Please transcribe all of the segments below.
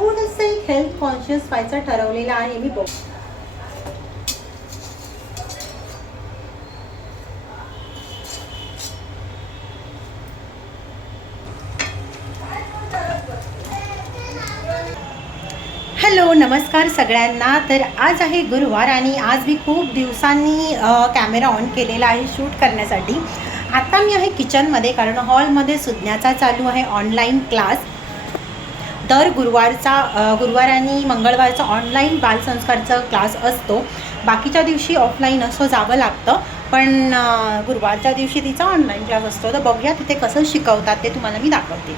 थोडंसं एक health conscious व्हायचं ठरवलेलं आहे मी बघ. हॅलो नमस्कार सगळ्यांना. तर आज आहे गुरुवार आणि आज मी खूप दिवसांनी कॅमेरा ऑन केलेला आहे शूट करण्यासाठी. आता मी आहे किचनमध्ये कारण हॉलमध्ये सुज्ञाचा चालू आहे ऑनलाईन क्लास तर गुरुवारचा गुरुवार आणि मंगळवारचा ऑनलाईन बालसंस्कारचा क्लास असतो. बाकीच्या दिवशी ऑफलाईन असं जावं लागतं. पण गुरुवारच्या दिवशी तिचा ऑनलाईन क्लास असतो. तर बघूया तिथे कसं शिकवतात ते तुम्हाला मी दाखवते.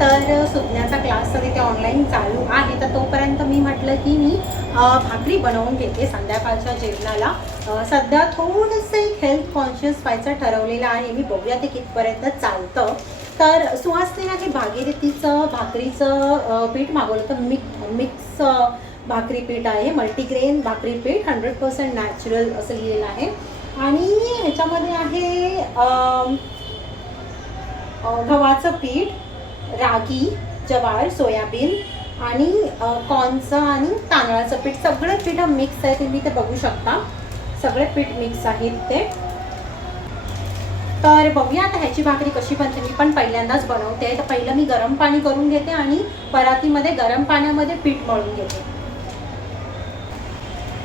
तर सुकण्याचा क्लास तर तिथे ऑनलाईन चालू आहे. तर तोपर्यंत मी म्हटलं की मी भाकरी बनवून घेते संध्याकाळच्या जेवणाला. सध्या थोडंसं एक हेल्थ कॉन्शियस व्हायचं ठरवलेलं आहे. मी बघूया ते कितपर्यंत चालतं. तर सुहासनेला हे भागीरथीचं भाकरीचं पीठ मागवलं तर मिक मिक्स भाकरी पीठ आहे. मल्टीग्रेन भाकरी पीठ हंड्रेड पर्सेंट नॅचरल असं लिहिलेलं आहे. आणि ह्याच्यामध्ये आहे गव्हाचं पीठ रागी जवार सोयाबीन आणि कॉर्नचं आणि तांदळाचं पीठ. सगळे पीठ मिक्स आहे तुम्ही ते बघू शकता. सगळे पीठ मिक्स आहेत ते. तर बघूया आता ह्याची भाकरी कशी बनते. मी पण पहिल्यांदाच बनवते. तर पहिलं मी गरम पाणी करून घेते आणि परातीमध्ये गरम पाण्यामध्ये पीठ मळून घेते.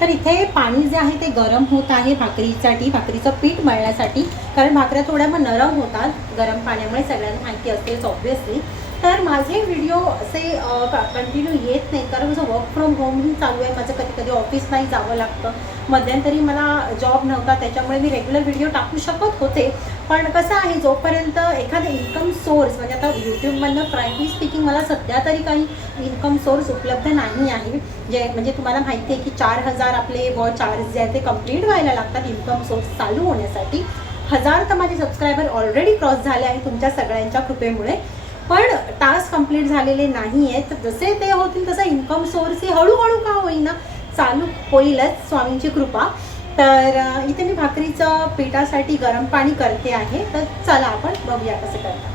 तर इथे पाणी जे आहे ते गरम होत आहे भाकरीसाठी भाकरीचं पीठ मळण्यासाठी. कारण भाकऱ्या थोड्या मग नरम होतात गरम पाण्यामुळे सगळ्यांना माहिती असतेच ऑब्व्हियसली तर माझे व्हिडिओ असे कंटिन्यू येत नाही कारण माझं वर्क फ्रॉम होमही चालू आहे. माझं कधी कधी ऑफिस नाही जावं लागतं. मध्यंतरी मला जॉब नव्हता. त्याच्यामुळे मी रेग्युलर व्हिडिओ टाकू शकत होते. पण कसं आहे जोपर्यंत एखादा इन्कम सोर्स म्हणजे आता यूट्यूबमधनं फ्रँकली स्पीकिंग मला सध्या तरी काही इन्कम सोर्स उपलब्ध नाही आहे. जे म्हणजे तुम्हाला माहिती आहे की चार हजार आपले व चार्ज जे आहे ते कंप्लीट व्हायला लागतात इन्कम सोर्स चालू होण्यासाठी. हजार तर माझे सबस्क्रायबर ऑलरेडी क्रॉस झाले आहे तुमच्या सगळ्यांच्या कृपेमुळे. पण टास्क कंप्लीट झालेले नाही आहेत तर जसे ते होतील तसं इन्कम सोर्स हे हळूहळू का होईना चालू होईलच स्वामींची कृपा. तर इथे मी भाकरीचं पिठासाठी गरम पाणी करते आहे. तर चला आपण बघूया कसं करतात.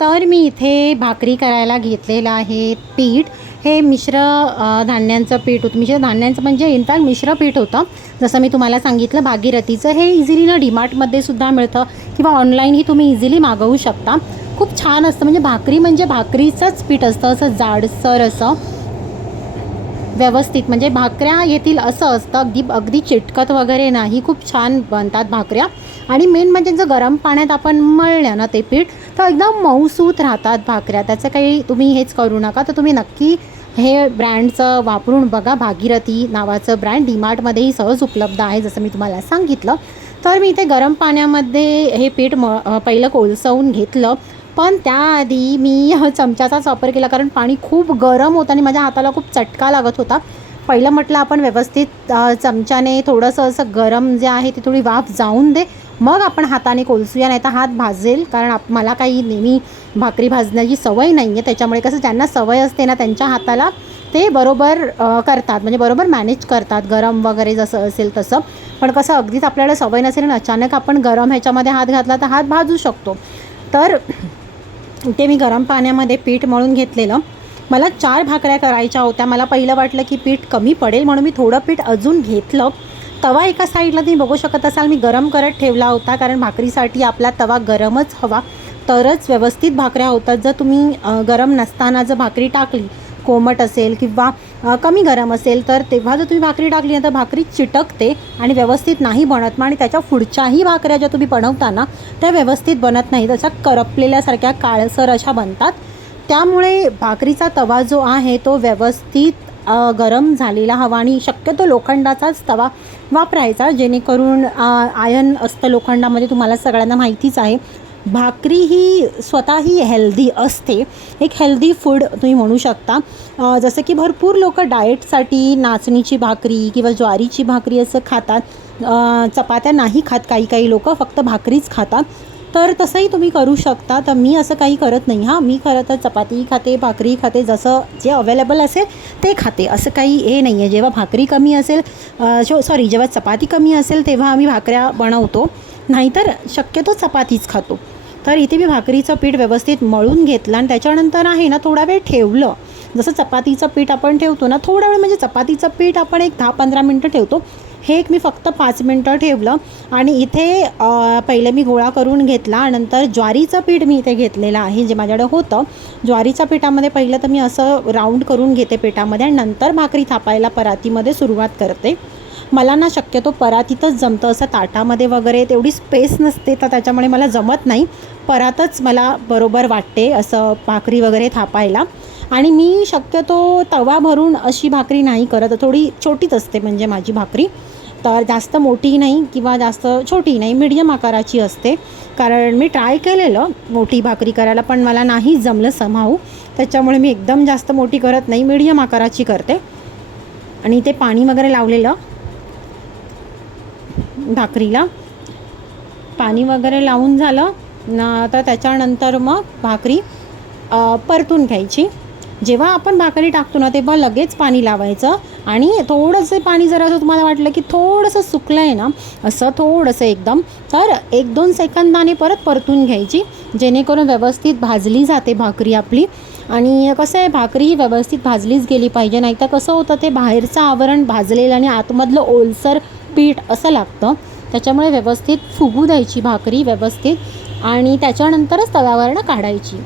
तर मी इथे भाकरी करायला घेतलेलं आहे पीठ. हे मिश्र धान्यांचं पीठ होतं. मिश्र धान्यांचं म्हणजे इनफॅक्ट मिश्र पीठ होतं. जसं मी तुम्हाला सांगितलं भागीरथीचं हे इझिली ना डीमार्टमध्ये सुद्धा मिळतं किंवा ऑनलाईनही तुम्ही इझिली मागवू शकता. खूप छान असतं. म्हणजे भाकरी म्हणजे भाकरीचंच पीठ असतं. असं जाडसर असं व्यवस्थित म्हणजे भाकऱ्या येतील असं असतं. अगदी अगदी चिटकत वगैरे नाही. खूप छान बनतात भाकऱ्या. आणि मेन म्हणजे जर गरम पाण्यात आपण मळल्या ना ते पीठ तर एकदम मऊसूत राहतात भाकऱ्या. त्याचं काही तुम्ही हेच करू नका. तर तुम्ही नक्की हे ब्रँडचं वापरून बघा. भागीरथी नावाचं ब्रँड डीमार्टमध्येही सहज उपलब्ध आहे जसं मी तुम्हाला सांगितलं. तर मी इथे गरम पाण्यामध्ये हे पीठ म पहिलं कोळसवून घेतलं. पण त्याआधी मी चमच्याचाच वापर केला कारण पाणी खूप गरम होतं आणि माझ्या हाताला खूप चटका लागत होता. पहिलं म्हटलं आपण व्यवस्थित चमच्याने थोडंसं असं गरम जे आहे ते थोडी वाफ जाऊन दे. मग आपण हाताने कोलसूया नाही तर हात भाजेल कारण आप मला काही नेहमी भाकरी भाजण्याची सवय नाही आहे त्याच्यामुळे कसं ज्यांना सवय असते ना त्यांच्या हाताला ते बरोबर करतात. म्हणजे बरोबर मॅनेज करतात गरम वगैरे जसं असेल तसं. पण कसं अगदीच आपल्याला सवय नसेल आणि अचानक आपण गरम ह्याच्यामध्ये हात घातला तर हात भाजू शकतो. तर ते मी गरम पाण्यामध्ये पीठ मळून घेतलेलं. मला चार भाकऱ्या करायच्या होत्या. मला पहिलं वाटलं की पीठ कमी पडेल म्हणून मी थोडं पीठ अजून घेतलं. तवा एका साईडला तुम्ही बघू शकत असाल मी गरम करत ठेवला होता कारण भाकरीसाठी आपला तवा गरमच हवा. तरच व्यवस्थित भाकऱ्या होतात. जर तुम्ही गरम नसताना जर भाकरी टाकली कोमट असेल किंवा कमी गरम असेल तर तेव्हा जर तुम्ही भाकरी टाकली ना तर भाकरी चिटकते आणि व्यवस्थित नाही बनत. मग आणि त्याच्या पुढच्याही भाकऱ्या ज्या तुम्ही बनवता ना त्या व्यवस्थित बनत नाही तशा करपलेल्यासारख्या काळसर अशा बनतात. त्यामुळे भाकरीचा तवा जो आहे तो व्यवस्थित गरम झालेला हवा आणि शक्यतो लोखंडाचाच तवा वापरायचा जेणेकरून आयन असतं लोखंडामध्ये तुम्हाला सगळ्यांना माहितीच आहे. भाकरी ही स्वतःही हेल्दी असते. एक हेल्दी फूड तुम्ही म्हणू शकता. जसं की भरपूर लोक डाएटसाठी नाचणीची भाकरी किंवा ज्वारीची भाकरी असं खातात. चपात्या नाही खात काही काही लोक फक्त भाकरीच खातात. तर तसंही तुम्ही करू शकता. तर मी असं काही करत नाही. हां मी खरं तर चपाती खाते भाकरी खाते जसं जे अवेलेबल असेल ते खाते. असं काही हे नाही आहे जेव्हा भाकरी कमी असेल सॉरी जेव्हा चपाती कमी असेल तेव्हा आम्ही भाकऱ्या बनवतो. नाहीतर शक्यतो चपातीच खातो. तर इथे मी भाकरीचं पीठ व्यवस्थित मळून घेतलं आणि त्याच्यानंतर आहे ना थोडा वेळ ठेवलं. जसं चपातीचं पीठ आपण ठेवतो ना थोडा वेळ म्हणजे चपातीचं पीठ आपण एक दहा पंधरा मिनटं ठेवतो. हे एक मी फक्त पाच मिनटं ठेवलं आणि इथे पहिले मी गोळा करून घेतला नंतर ज्वारीचं पीठ मी इथे घेतलेलं आहे जे माझ्याकडे होतं. ज्वारीच्या पिठामध्ये पहिलं तर मी असं राऊंड करून घेते पिठामध्ये आणि नंतर भाकरी थापायला परातीमध्ये सुरुवात करते. मला ना शक्यतो परातीतच जमतं असं ताटामध्ये वगैरे तेवढी स्पेस नसते तर त्याच्यामुळे मला जमत नाही. परातच मला बरोबर वाटते असं भाकरी वगैरे थापायला. आणि मी शक्यतो तवा भरून अशी भाकरी नाही करत. थोडी छोटीच असते म्हणजे माझी भाकरी. तर जास्त मोठी नाही किंवा जास्त छोटी नाही मीडियम आकाराची असते. कारण मी ट्राय केलेलं मोठी भाकरी करायला पण मला नाही जमलं समावू त्याच्यामुळे मी एकदम जास्त मोठी करत नाही मीडियम आकाराची करते. आणि ते पाणी वगैरे लावलेलं भाकरीला. पाणी वगैरे लावून झालं. ना तर त्याच्यानंतर मग भाकरी परतून घ्यायची. जेव्हा आपण भाकरी टाकतो ना तेव्हा लगेच पाणी लावायचं आणि थोडंसं पाणी जर असं तुम्हाला वाटलं की थोडंसं सुकलं आहे ना असं थोडंसं एकदम तर एक दोन सेकंदाने परत परतून घ्यायची जेणेकरून व्यवस्थित भाजली जाते भाकरी आपली. आणि कसं आहे भाकरी ही व्यवस्थित भाजलीच गेली पाहिजे नाही तर कसं होतं ते बाहेरचं आवरण भाजलेलं आणि आतमधलं ओलसर पीठ असं लागतं. त्याच्यामुळे व्यवस्थित फुगू द्यायची भाकरी व्यवस्थित आणि त्याच्यानंतरच तव्यावरनं काढायची.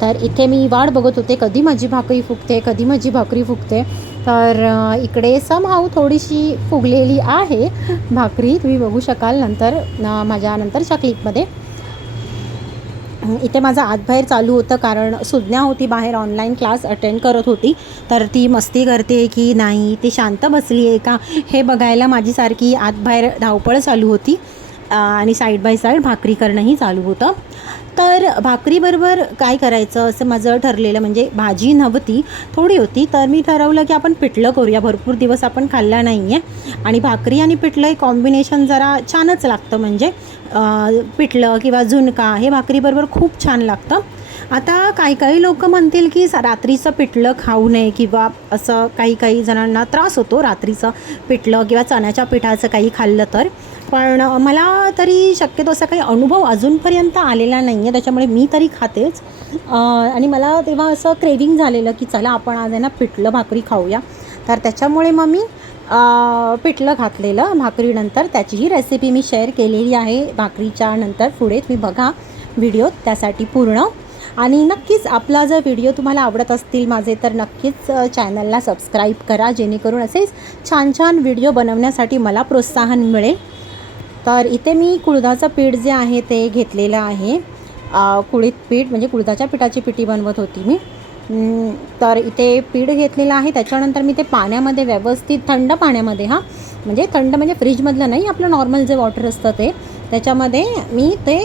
तर इथे मी वाट बघत होते कधी माझी भाकरी फुगते कधी माझी भाकरी फुगते. तर इकडे समहाऊ थोडीशी फुगलेली आहे भाकरी. तुम्ही बघू शकाल नंतर माझ्या नंतरच्या क्लिपमध्ये इथे माझं आतबाहेर चालू होतं कारण सुज्ञा होती बाहेर ऑनलाईन क्लास अटेंड करत होती. तर ती मस्ती करते की नाही ती शांत बसली आहे का? हे बघायला माझी सारखी आतबाहेर धावपळ चालू होती. आणि साईड बाय साईड भाकरी करणंही चालू होतं. तर भाकरीबरोबर काय करायचं असं माझं ठरलेलं म्हणजे भाजी नव्हती थोडी होती. तर मी ठरवलं की आपण पिठलं करूया. भरपूर दिवस आपण खाल्ला नाही आहे आणि भाकरी आणि पिठलं हे कॉम्बिनेशन जरा छानच लागतं. म्हणजे पिठलं किंवा झुणका हे भाकरीबरोबर खूप छान लागतं. आता काही काही लोक म्हणतील की रात्रीचं पिठलं खाऊ नये किंवा असं काही काही जणांना त्रास होतो रात्रीचं पिठलं किंवा चण्याच्या पिठाचं काही खाल्लं तर. पण मला तरी शक्यतो असा काही अनुभव अजूनपर्यंत आलेला नाही आहे त्याच्यामुळे मी तरी खातेच. आणि मला तेव्हा असं क्रेविंग झालेलं की चला आपण आज आहे ना पिठलं भाकरी खाऊया. तर त्याच्यामुळे मग मी पिठलं घातलेलं भाकरीनंतर. त्याचीही रेसिपी मी शेअर केलेली आहे भाकरीच्या नंतर. पुढे तुम्ही बघा व्हिडिओ त्यासाठी पूर्ण. आणि नक्कीच आपला जर व्हिडिओ तुम्हाला आवडत असतील माझे तर नक्कीच चॅनलला सबस्क्राईब करा. जेणेकरून असेच छान छान व्हिडिओ बनवण्यासाठी मला प्रोत्साहन मिळेल. तर इथे मी कुळदाचं पीठ जे आहे ते घेतलेलं आहे. कुळीत पीठ म्हणजे कुळदाच्या पिठाची पिठी बनवत होती मी. तर इथे पीठ घेतलेलं आहे. त्याच्यानंतर मी ते पाण्यामध्ये व्यवस्थित थंड पाण्यामध्ये हां म्हणजे थंड म्हणजे फ्रीजमधलं नाही आपलं नॉर्मल जे वॉटर असतं ते त्याच्यामध्ये मी ते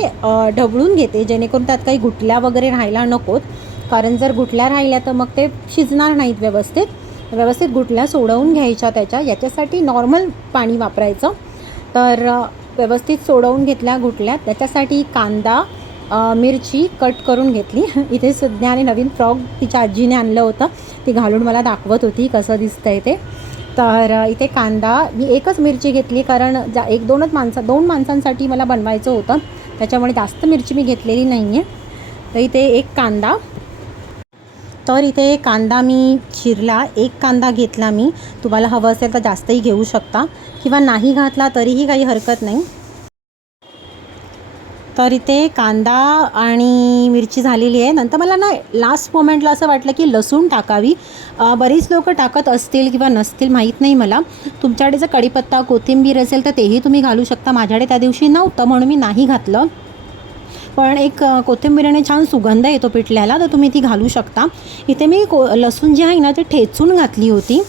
ढवळून घेते. जेणेकरून त्यात काही गुटल्या वगैरे राहायला नकोत. कारण जर गुटल्या राहिल्या तर मग ते शिजणार नाहीत व्यवस्थित. व्यवस्थित गुटल्या सोडवून घ्यायच्या त्याच्या. याच्यासाठी नॉर्मल पाणी वापरायचं. तर व्यवस्थित सोडवून घेतल्या घुटल्या. त्याच्यासाठी कांदा मिरची कट करून घेतली. इथे सुज्ञाने नवीन फ्रॉक तिच्या आजीने आणलं होतं. ती घालून मला दाखवत होती कसं दिसतंय ते. तर इथे कांदा मी एकच मिरची घेतली कारण जा एक दोनच माणसं दोन माणसांसाठी मला बनवायचं होतं. त्याच्यामुळे जास्त मिरची मी घेतलेली नाही आहे तर इथे एक कांदा तर इथे कांदा मी चिरला एक कांदा घेतला मी. तुम्हाला हवं असेल तर जास्तही घेऊ शकता. किंवा नाही घातला तरीही काही हरकत नाही. तर इथे कांदा आणि मिरची झालेली आहे. नंतर मला ना लास्ट मोमेंटला असं वाटलं की लसूण टाकावी. बरीच लोक टाकत असतील किंवा नसतील माहीत नाही मला. तुमच्याकडे जर कढीपत्ता कोथिंबीर असेल तर तेही तुम्ही घालू शकता. माझ्याकडे त्या दिवशी नव्हतं म्हणून मी नाही घातलं. पण एक अ, कोथिंबीरीने छान सुगंध येतो पिठल्याला तर तुम्ही ती घालू शकता. इथे मी को लसूण जी आहे ना ते ठेचून घातली होती.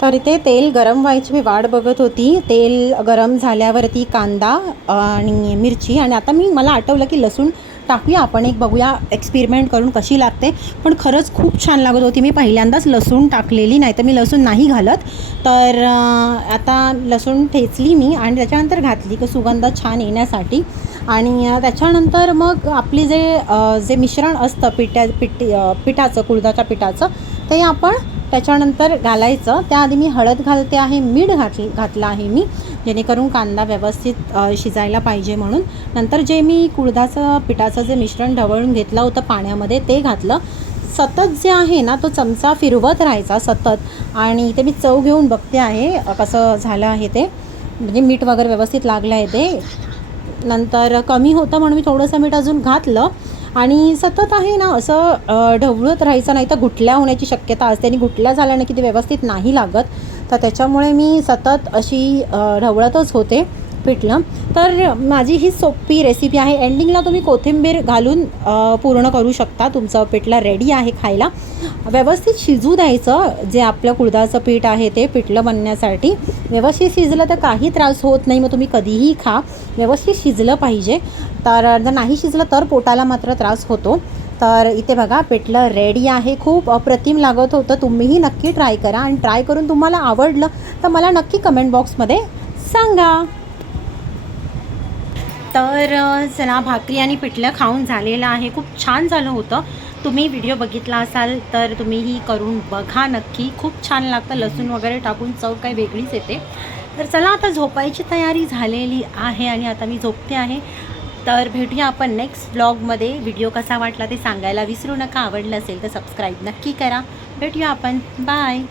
तर इथे तेल गरम व्हायची मी वाट बघत होती. तेल गरम झाल्यावरती कांदा आणि मिरची आणि आता मी मला आठवलं की लसूण टाकूया आपण एक बघूया एक्सपेरिमेंट करून कशी लागते. पण खरंच खूप छान लागत होती. मी पहिल्यांदाच लसूण टाकलेली नाही तर मी लसूण नाही घालत. तर आता लसूण ठेचली मी आणि त्याच्यानंतर घातली की सुगंध छान येण्यासाठी. आणि त्याच्यानंतर मग आपली जे जे मिश्रण असतं पिठ्या पिठी पिठाचं कुळदाच्या पिठाचं ते आपण त्याच्यानंतर घालायचं. त्याआधी मी हळद घालते आहे मीठ घातली घातलं आहे मी जेणेकरून कांदा व्यवस्थित शिजायला पाहिजे म्हणून. नंतर जे मी कुळदाचं पिठाचं जे मिश्रण ढवळून घेतलं होतं पाण्यामध्ये ते घातलं. सतत जे आहे ना तो चमचा फिरवत राहायचा सतत. आणि इथे मी चव घेऊन बघते आहे कसं झालं आहे ते. म्हणजे मीठ वगैरे व्यवस्थित लागलं आहे ते. नंतर कमी होतं म्हणून मी थोडंसं मीठ अजून घातलं. आणि सतत आहे ना असं ढवळत राहायचं नाही तर गुटल्या होण्याची शक्यता असते आणि गुठल्या झाल्याने की ते व्यवस्थित नाही लागत. तर त्याच्यामुळे मी सतत अशी ढवळतच होते. पिठलं तर माझी ही सोपी रेसिपी आहे. एंडिंगला तुम्ही कोथिंबीर घालून पूर्ण करू शकता. तुमचं पिठलं रेडी आहे खायला. व्यवस्थित शिजू द्यायचं. जे आपलं कुळदाचं पीठ आहे ते पिठलं बनण्यासाठी. व्यवस्थित शिजलं तर काही त्रास होत नाही. मग तुम्ही कधीही खा. व्यवस्थित शिजलं पाहिजे. तर जर नाही शिजलं तर पोटाला मात्र त्रास होतो. तर इथे बघा पिठलं रेडी आहे. खूप अप्रतिम लागत होतं. तुम्हीही नक्की ट्राय करा. आणि ट्राय करून तुम्हाला आवडलं तर मला नक्की कमेंट बॉक्समध्ये सांगा. तर चला भाकरी आणि पिठलं खाऊन झालेलं आहे. खूप छान झालं होतं. तुम्ही व्हिडिओ बघितला असाल तर तुम्हीही करून बघा नक्की. खूप छान लागतं. लसूण वगैरे टाकून चव काही वेगळीच येते. तर चला आता झोपायची तयारी झालेली आहे आणि आता मी झोपते आहे. तर भेटूया आपण नेक्स्ट ब्लॉगमध्ये व्हिडिओ कसा वाटला ते सांगायला विसरू नका. आवडलं असेल तर सबस्क्राईब नक्की करा. भेटूया आपण. बाय